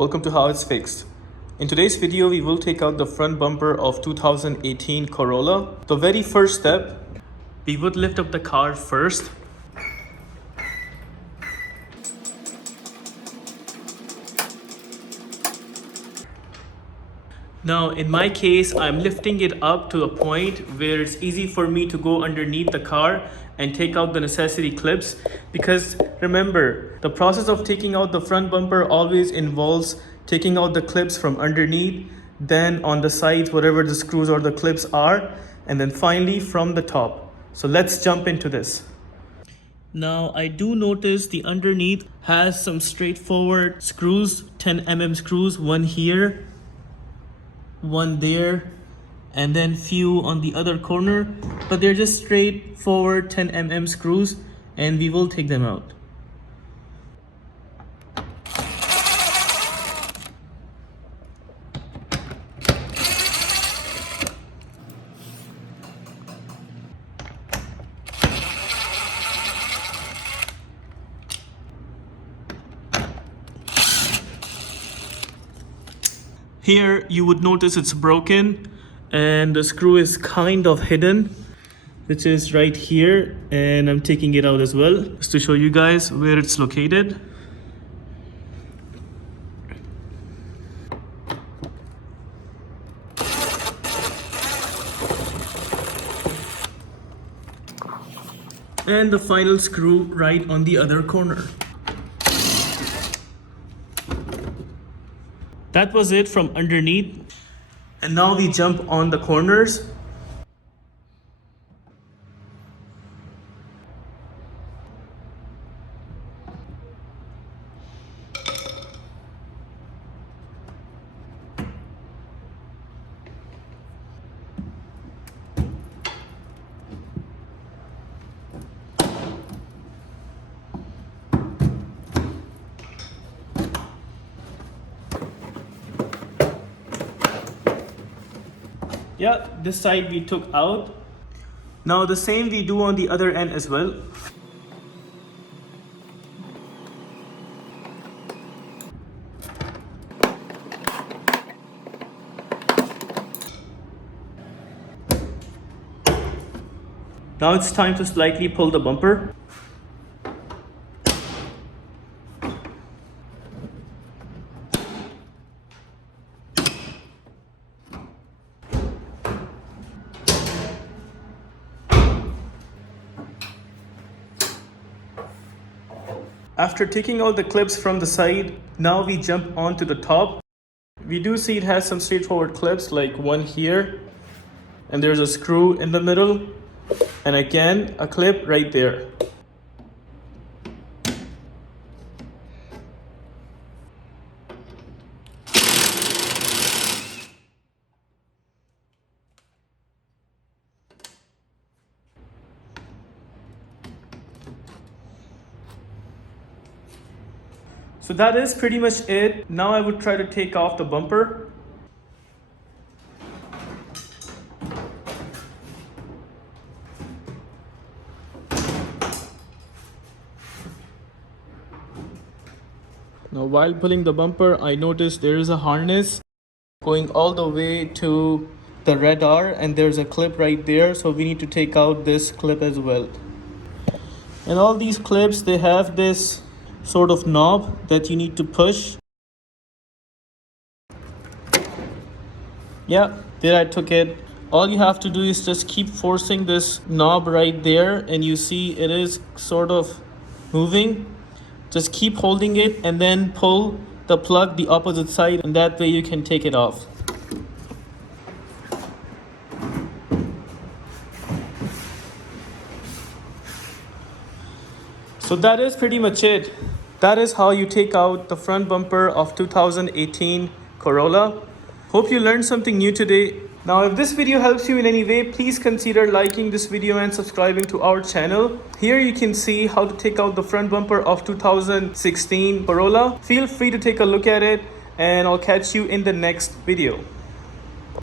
Welcome to How It's Fixed. In today's video, we will take out the front bumper of 2018 Corolla. The very first step, we would lift up the car first. Now, in my case, I'm lifting it up to a point where it's easy for me to go underneath the car and take out the necessary clips, because remember, the process of taking out the front bumper always involves taking out the clips from underneath, then on the sides, whatever the screws or the clips are, and then finally from the top. So let's jump into this. Now, I do notice the underneath has some straightforward screws, 10mm screws, one here, one there, and then few on the other corner, but they're just straightforward 10mm screws, and we will take them out. Here you would notice it's broken and the screw is kind of hidden, which is right here, and I'm taking it out as well just to show you guys where it's located. And the final screw right on the other corner. That was it from underneath. And now we jump on the corners. Yeah, this side we took out. Now the same we do on the other end as well. Now it's time to slightly pull the bumper. After taking out the clips from the side, now we jump onto the top. We do see it has some straightforward clips, like one here, and there's a screw in the middle, and again a clip right there. So that is pretty much it. Now I would try to take off the bumper. Now while pulling the bumper, I noticed there is a harness going all the way to the radar, and there's a clip right there, so we need to take out this clip as well. And all these clips, they have this sort of knob that you need to push. Yeah, there I took it. All you have to do is just keep forcing this knob right there, and you see it is sort of moving. Just keep holding it and then pull the plug the opposite side, and that way you can take it off. So that is pretty much it. That is how you take out the front bumper of 2018 Corolla. Hope you learned something new today. Now, if this video helps you in any way, please consider liking this video and subscribing to our channel. Here you can see how to take out the front bumper of 2016 Corolla. Feel free to take a look at it, and I'll catch you in the next video.